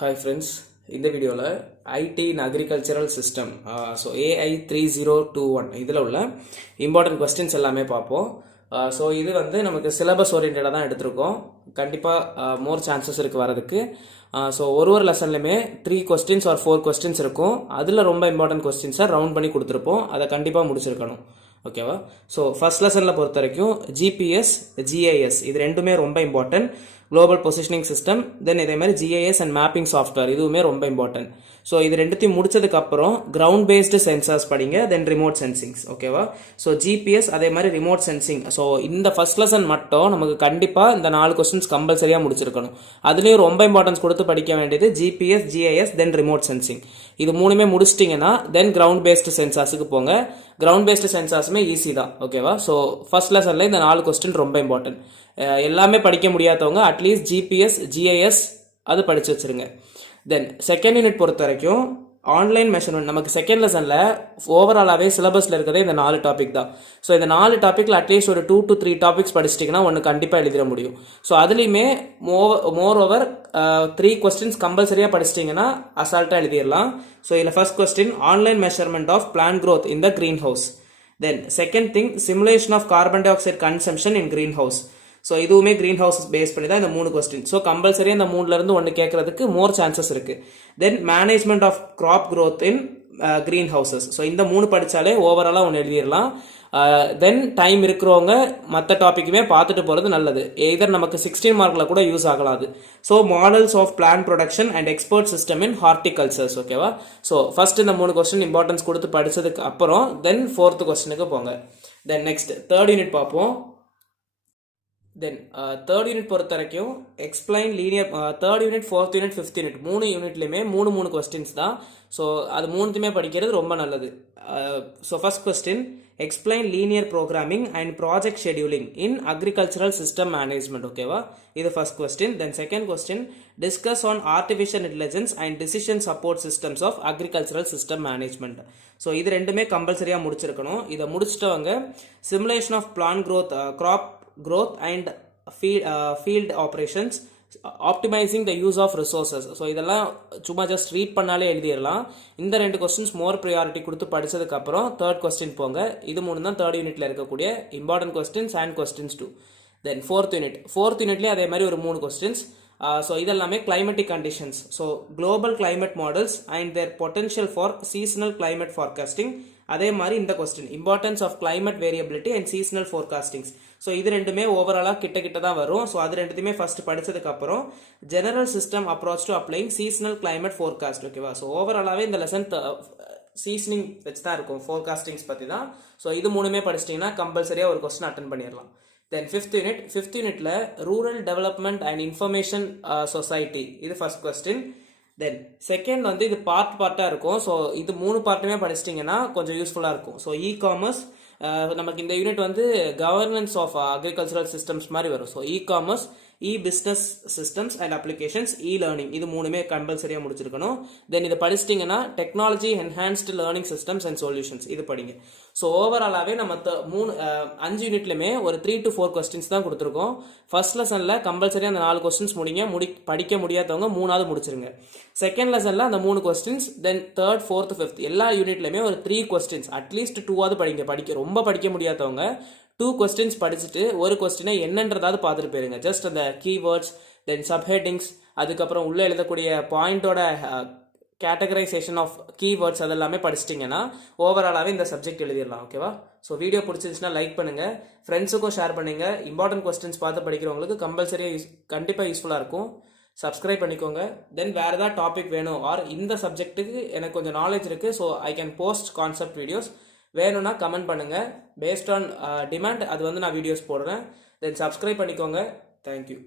Hi friends, இந்த வீடியோவில் IT in agricultural system so AI 3021 இதில் உள்ள இம்பார்ட்டன்ட் கொஸ்டின்ஸ் எல்லாமே பார்ப்போம். ஸோ இது வந்து நமக்கு சிலபஸ் ஓரியன்டாக தான் எடுத்திருக்கோம். கண்டிப்பாக மோர் சான்சஸ் இருக்குது வரதுக்கு. ஸோ ஒரு லெசன்லையுமே 3 கொஸ்டின்ஸ் ஆர் 4 கொஸ்டின்ஸ் இருக்கும். அதில் ரொம்ப இம்பார்ட்டன்ட் கொஸ்டின்ஸை ரவுண்ட் பண்ணி கொடுத்துருப்போம். அதை கண்டிப்பாக முடிச்சிருக்கணும். ஓகேவா? ஸோ ஃபர்ஸ்ட் லெசனில் பொறுத்த வரைக்கும் ஜிபிஎஸ், ஜிஐஎஸ் இது ரெண்டுமே ரொம்ப இம்பார்ட்டன்ட். குளோபல் பொசிஷனிங் சிஸ்டம், தென் இதே மாதிரி ஜிஐஎஸ் அண்ட் மேப்பிங் சாஃப்ட்வேர் இதுவுமே ரொம்ப இம்பார்ட்டன்ட். ஸோ இது ரெண்டுத்தையும் முடிச்சதுக்கு அப்புறம் கிரவுண்ட் பேஸ்டு சென்சார்ஸ் படிங்க, தென் ரிமோட் சென்சிங்ஸ். ஓகேவா? ஸோ ஜிபிஎஸ் அதே மாதிரி ரிமோட் சென்சிங். ஸோ இந்த ஃபர்ஸ்ட் லெசன் மட்டும் நமக்கு கண்டிப்பாக இந்த 4 கொஸ்டின்ஸ் கம்பல்சரியாக முடிச்சிருக்கணும். அதுலேயும் ரொம்ப இம்பார்ட்டன்ஸ் கொடுத்து படிக்க வேண்டியது ஜிபிஎஸ், ஜிஐஎஸ், தென் ரிமோட் சென்சிங். இது மூணுமே முடிச்சிட்டிங்கன்னா தென் கிரவுண்ட் பேஸ்டு சென்சார்ஸுக்கு போங்க. கிரவுண்ட் பேஸ்டு சென்சார்ஸுமே ஈஸி தான். ஓகேவா? ஸோ ஃபர்ஸ்ட் லெசனில் இந்த 4 கொஸ்டின் ரொம்ப இம்பார்ட்டன்ட். எல்லாமே படிக்க முடியாதவங்க அட்லீஸ்ட் ஜிபிஎஸ், ஜிஐஎஸ் அது படிச்சு வச்சிருங்க. தென் செகண்ட் யூனிட் பொறுத்த வரைக்கும் ஆன்லைன் மெஷர்மெண்ட். நமக்கு செகண்ட் லெசனில் ஓவராலாகவே சிலபஸில் இருக்கிறதே இந்த 4 டாபிக் தான். ஸோ இந்த 4 டாப்பிக்கில் அட்லீஸ்ட் ஒரு 2 to 3 டாபிக்ஸ் படிச்சிட்டிங்கன்னா ஒன்று கண்டிப்பாக எழுதிட முடியும். ஸோ அதுலேயுமே மோர் ஓவர் 3 கொஸ்டின்ஸ் கம்பல்சரியாக படிச்சிட்டிங்கன்னா அசால்ட்டாக எழுதிடலாம். ஸோ இதில் first question online measurement of plant growth in the greenhouse. Then second thing simulation of carbon dioxide consumption in greenhouse. So இதுவுமே கிரீன் ஹவுஸ் பேஸ் பண்ணி தான் இந்த 3 question. So கம்பல்சரியாக இந்த 3லேருந்து ஒன்று கேட்கறதுக்கு மோர் சான்சஸ் இருக்குது. Then management of crop growth in green houses. So இந்த 3 படித்தாலே ஓவராலாக ஒன்று எழுதிடலாம். தென் டைம் இருக்கிறவங்க மற்ற டாப்பிக்குமே பார்த்துட்டு போகிறது நல்லது. எதர் நமக்கு 16 மார்க்கில் கூட யூஸ் ஆகலாது. So models of plant production and export system in horticultures. ஓகேவா? ஸோ ஃபர்ஸ்ட் இந்த 3 கொஸ்டின் இம்பார்ட்டன்ஸ் கொடுத்து படித்ததுக்கு அப்புறம் தென் 4th கொஸ்டினுக்கு போங்க. தென் நெக்ஸ்ட் தேர்ட் யூனிட் பார்ப்போம். தென் தேர்ட் யூனிட் பொறுத்த வரைக்கும் explain linear. Third unit, fourth unit, fifth unit 3 யூனிட்லையுமே 3 கொஸ்டின்ஸ் தான். ஸோ அது 3த்துமே படிக்கிறது ரொம்ப நல்லது. So first question explain linear programming and project scheduling in agricultural system management. ஓகேவா? இது first question. Then second question discuss on artificial intelligence and decision support systems of agricultural system management. So இது ரெண்டுமே கம்பல்சரியாக முடிச்சிருக்கணும். இதை முடிச்சிட்டவங்க simulation of plan growth, crop growth and field operations, optimizing the use of resources. So இதெல்லாம் சும்மா just read பண்ணாலே எழுதிடலாம். இந்த 2 கொஸ்டின்ஸ் மோர் ப்ரையாரிட்டி கொடுத்து படித்ததுக்கு அப்புறம் தேர்ட் கொஸ்டின் போங்க. இது 3 தான் தேர்ட் யூனிட்ல இருக்கக்கூடிய important questions and questions 2. Then fourth யூனிட்லேயே அதே மாதிரி ஒரு 3 கொஸ்டின்ஸ். ஸோ இதெல்லாமே climatic conditions. So global climate models and their potential for seasonal climate forecasting. அதே மாதிரி இந்த question importance of climate variability and seasonal forecastings. So இது ரெண்டுமே ஓவராலாக கிட்ட தான் வரும். ஸோ அது ரெண்டுத்தையுமே ஃபர்ஸ்ட் படிச்சதுக்கு அப்புறம் general system approach to applying seasonal climate forecast. ஓகேவா? ஸோ ஓவராலாகவே இந்த லெசன் சீசனிங் வச்சு தான் இருக்கும், ஃபோர்காஸ்டிங்ஸ் பற்றி தான். ஸோ இது 3மே படிச்சிட்டிங்கன்னா கம்பல்சரியாக ஒரு கொஸ்டின் அட்டன் பண்ணிடலாம். தென் ஃபிஃப்த் யூனிட்ல rural development and information society இது ஃபர்ஸ்ட் கொஸ்டின். தென் செகண்ட் வந்து இது பார்ட்டாக இருக்கும். ஸோ இது 3 பார்ட்டுமே படிச்சிட்டிங்கன்னா கொஞ்சம் யூஸ்ஃபுல்லாக இருக்கும். ஸோ காமர்ஸ், நமக்கு இந்த யூனிட் வந்து கவர்னன்ஸ் ஆஃப் அக்ரிகல்ச்சரல் சிஸ்டம்ஸ் மாதிரி வரும். So commerce, business systems and applications, learning இது 3மே கம்பல்சரியாக முடிச்சிருக்கணும். தென் இதை படிச்சிட்டிங்கன்னா technology enhanced learning systems and solutions இது படிங்க. ஸோ ஓவராலாகவே நம்ம 5 யூனிட்லையுமே ஒரு 3 to 4 கொஸ்டின்ஸ் தான் கொடுத்துருக்கோம். ஃபர்ஸ்ட் லெசனில் கம்பல்சரியாக அந்த 4 கொஸ்டின்ஸ் படிக்க முடியாதவங்க 3வது முடிச்சிருங்க. செகண்ட் லெசனில் அந்த 3 questions. Then third, fourth, fifth எல்லா யூனிட்லையுமே ஒரு 3 கொஸ்டின்ஸ் அட்லீஸ்ட் 2வது படிக்க ரொம்ப படிக்க முடியாதவங்க 2 கொஸ்டின்ஸ் படிச்சுட்டு ஒரு கொஸ்டினை என்னன்றதாவது பார்த்துட்டு போயிருங்க. ஜஸ்ட் அந்த கீவேர்ட்ஸ், தென் சப்ஹெட்டிங்ஸ், அதுக்கப்புறம் உள்ளே எழுதக்கூடிய பாயிண்டோட கேட்டகரைசேஷன் ஆஃப் கீவேர்ட்ஸ் அதெல்லாமே படிச்சிட்டிங்கன்னா ஓவராலாகவே இந்த சப்ஜெக்ட் எழுதிடலாம். ஓகேவா? ஸோ வீடியோ பிடிச்சிருந்துச்சுன்னா லைக் பண்ணுங்கள், ஃப்ரெண்ட்ஸுக்கும் ஷேர் பண்ணுங்கள். இம்பார்ட்டன்ட் கொஸ்டின்ஸ் பார்த்து படிக்கிறவங்களுக்கு கம்பல்சரியாக கண்டிப்பாக யூஸ்ஃபுல்லாக இருக்கும். சப்ஸ்கிரைப் பண்ணிக்கோங்க. தென் வேறு ஏதாவது டாபிக் வேணும் ஆர் இந்த சப்ஜெக்ட்டுக்கு எனக்கு கொஞ்சம் நாலேஜ் இருக்குது, so I can post concept videos வேணும்னா கமெண்ட் பண்ணுங்கள். பேஸ்ட் ஆன் டிமாண்ட் அது வந்து நான் வீடியோஸ் போடுறேன். தென் சப்ஸ்கிரைப் பண்ணிக்கோங்க. தேங்க்யூ.